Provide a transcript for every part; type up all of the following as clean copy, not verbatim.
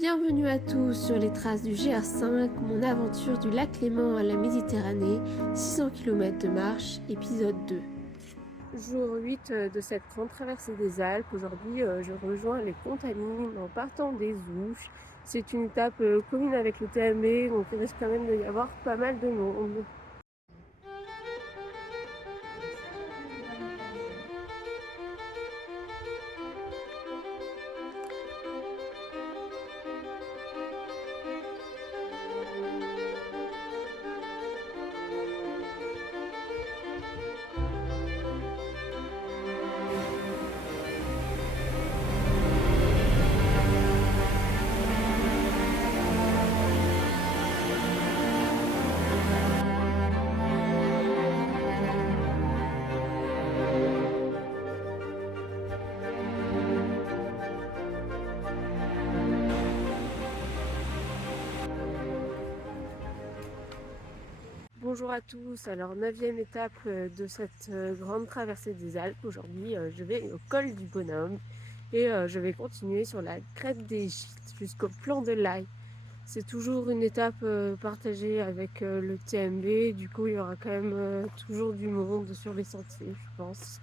Bienvenue à tous sur les traces du GR5, mon aventure du lac Léman à la Méditerranée, 600 km de marche, épisode 2. Jour 8 de cette grande traversée des Alpes. Aujourd'hui, je rejoins les Contamines en partant des Ouches. C'est une étape commune avec le TMB, donc il risque quand même d'y avoir pas mal de monde. Bonjour à tous, alors 9e étape de cette grande traversée des Alpes. Aujourd'hui je vais au col du Bonhomme et je vais continuer sur la crête des Gîtes jusqu'au plan de l'Aille. C'est toujours une étape partagée avec le TMB, du coup il y aura quand même toujours du monde sur les sentiers, je pense.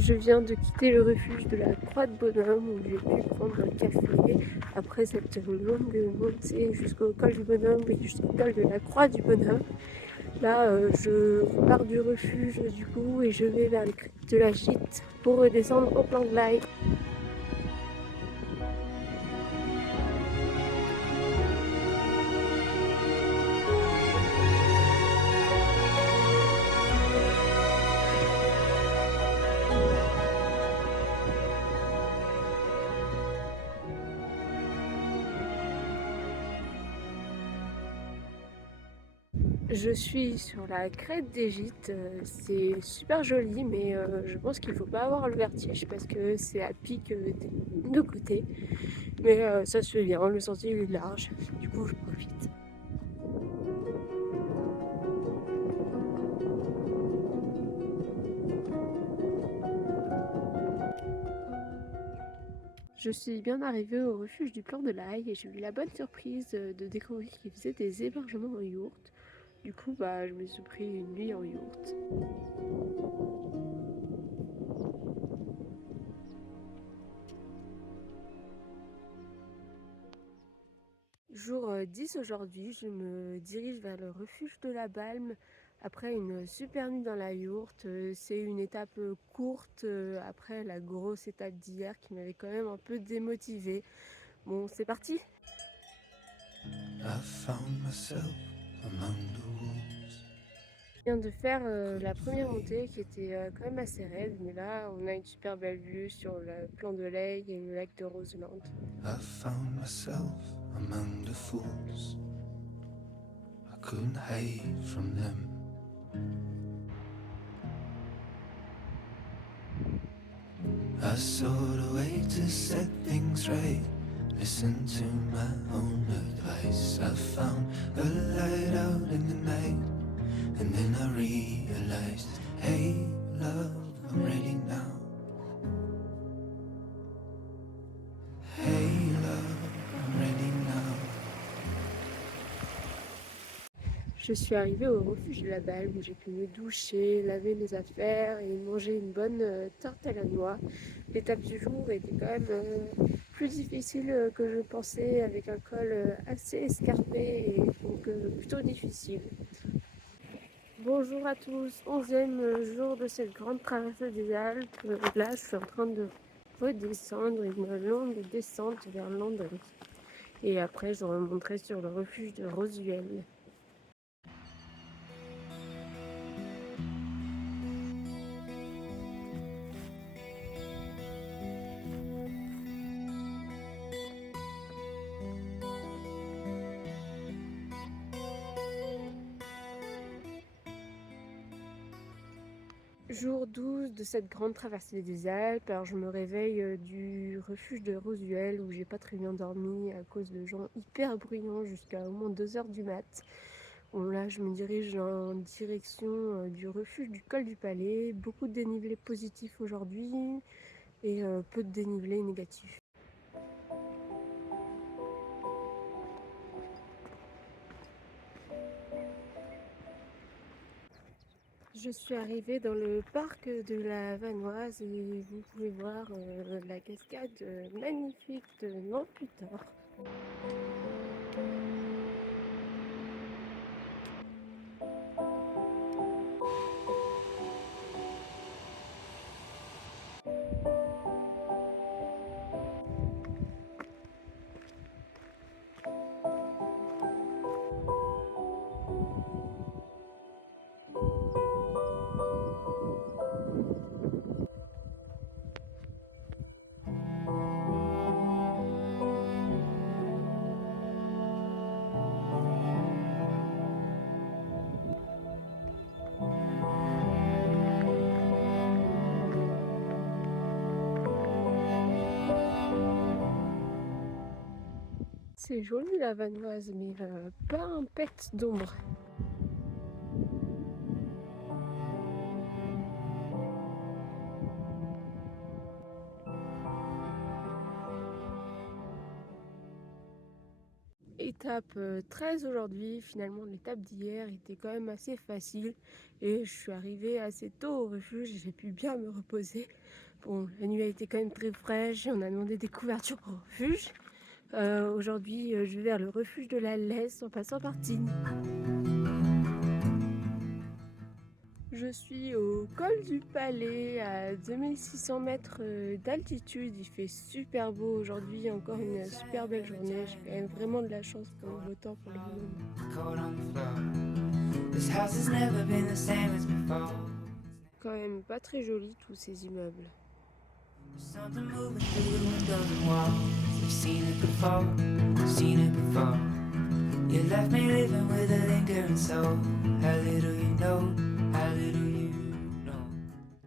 Je viens de quitter le refuge de la Croix de Bonhomme où j'ai pu prendre un café après cette longue montée jusqu'au col du Bonhomme et jusqu'au col de la Croix du Bonhomme. Là, je repars du refuge du coup et je vais vers les crêtes de la Gîte pour redescendre au plan de l'Aille. Je suis sur la crête des Gîtes, c'est super joli mais je pense qu'il ne faut pas avoir le vertige parce que c'est à pic des deux côtés. Mais ça se fait bien, le sentier est large, du coup je profite. Je suis bien arrivée au refuge du plan de l'Aille et j'ai eu la bonne surprise de découvrir qu'ils faisaient des hébergements en yourte. Du coup, je me suis pris une nuit en yourte. Jour 10 aujourd'hui, je me dirige vers le refuge de la Balme après une super nuit dans la yourte. C'est une étape courte après la grosse étape d'hier qui m'avait quand même un peu démotivée. Bon, c'est parti! Je viens de faire la première montée qui était quand même assez raide, mais là on a une super belle vue sur le plan de l'Aille et le lac de Roseland. I found myself among the fools. I couldn't hide from them. I sought a way to set things right. Listen to my own advice. I found a light out in the night. And then I realized, hey love, I'm ready now. Hey love, I'm ready now. Je suis arrivée au refuge de la Balme où j'ai pu me doucher, laver mes affaires et manger une bonne tarte à la noix. L'étape du jour était quand même plus difficile que je pensais, avec un col assez escarpé et donc plutôt difficile. Bonjour à tous, 11e jour de cette grande traversée des Alpes. Là, je suis en train de redescendre une longue descente vers Landry. Et après, je remonterai sur le refuge de Rosuel. Jour 12 de cette grande traversée des Alpes. Alors je me réveille du refuge de Rosuel où j'ai pas très bien dormi à cause de gens hyper bruyants jusqu'à au moins 2 heures du mat. Bon là je me dirige en direction du refuge du col du Palais. Beaucoup de dénivelé positif aujourd'hui et peu de dénivelé négatif. Je suis arrivée dans le parc de la Vanoise et vous pouvez voir la cascade magnifique de Namputor. C'est joli la Vanoise, mais pas un pet d'ombre. Étape 13 aujourd'hui, finalement l'étape d'hier était quand même assez facile et je suis arrivée assez tôt au refuge et j'ai pu bien me reposer. Bon, la nuit a été quand même très fraîche, on a demandé des couvertures au refuge. Aujourd'hui je vais vers le refuge de la Laisse en passant par Tignes. Je suis au col du Palais à 2600 mètres d'altitude. Il fait super beau aujourd'hui, encore une super belle journée. J'ai quand même vraiment de la chance pour le beau temps pour le moment. Quand même pas très joli tous ces immeubles.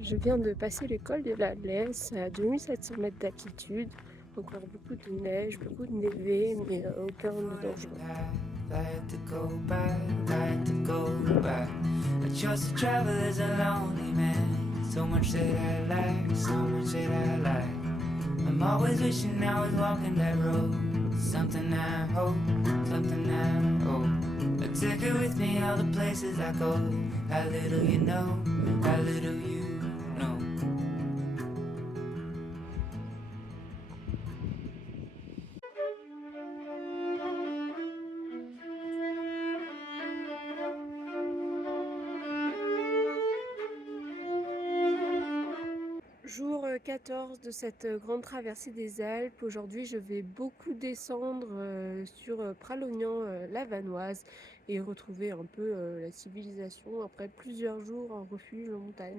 Je viens de passer le col de la Laisse à 2700 mètres d'altitude. Encore beaucoup de neige, beaucoup de névé, mais aucun de dangereux. So much that I like, so much that I like. I'm always wishing I was walking that road. Something I hope, something I hope. I take it with me all the places I go. How little you know, how little you know. Jour 14 de cette grande traversée des Alpes. Aujourd'hui, je vais beaucoup descendre sur Pralognan, la Vanoise, et retrouver un peu la civilisation après plusieurs jours en refuge en montagne.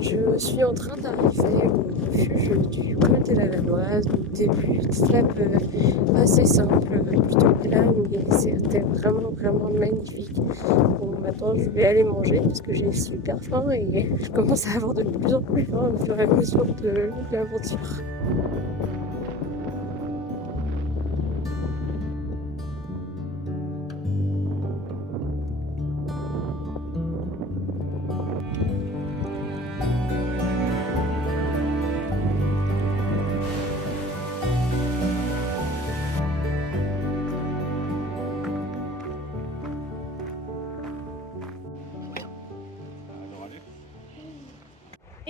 Je suis en train d'arriver au refuge du col de la Vanoise. Au début, étape assez simple, plutôt plat, mais c'était vraiment magnifique. Bon, maintenant je vais aller manger parce que j'ai super faim et je commence à avoir de plus en plus faim au fur et à mesure de l'aventure.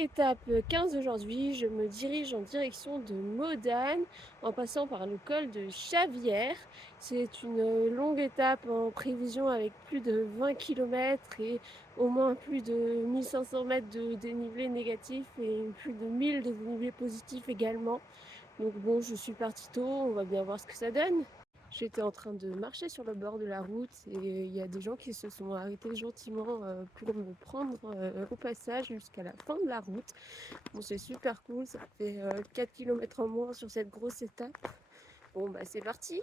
étape 15 aujourd'hui, je me dirige en direction de Modane en passant par le col de Chavières. C'est une longue étape en prévision avec plus de 20 km et au moins plus de 1500 mètres de dénivelé négatif et plus de 1000 de dénivelé positif également. Donc bon, je suis partie tôt, on va bien voir ce que ça donne. J'étais en train de marcher sur le bord de la route et il y a des gens qui se sont arrêtés gentiment pour me prendre au passage jusqu'à la fin de la route. Bon, c'est super cool, ça fait 4 km en moins sur cette grosse étape. Bon, bah c'est parti!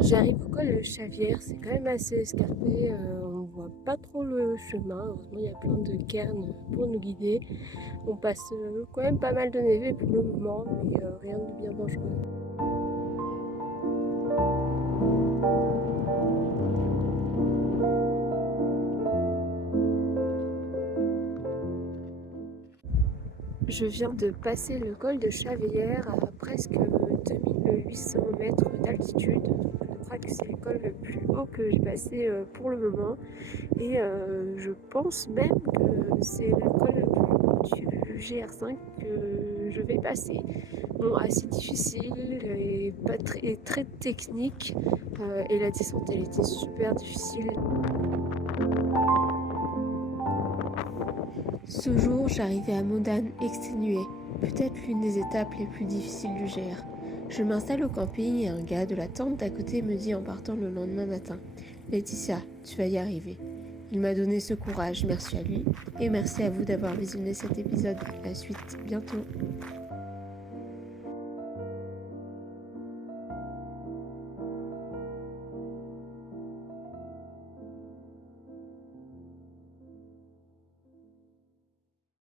J'arrive au col de Chavières, c'est quand même assez escarpé, on voit pas trop le chemin, heureusement il y a plein de cairns pour nous guider. On passe quand même pas mal de névé pour le moment, mais rien de bien dangereux. Je viens de passer le col de Chavières à presque 2800 mètres d'altitude. Je crois que c'est le col le plus haut que j'ai passé pour le moment. Et je pense même que c'est le col le plus haut du GR5 que je vais passer. Bon, assez difficile et pas très technique. Et la descente, elle était super difficile. Ce jour, j'arrivais à Modane exténuée, peut-être l'une des étapes les plus difficiles du GR. Je m'installe au camping et un gars de la tente d'à côté me dit en partant le lendemain matin « Laetitia, tu vas y arriver ». Il m'a donné ce courage, merci à lui, et merci à vous d'avoir visionné cet épisode. La suite, bientôt.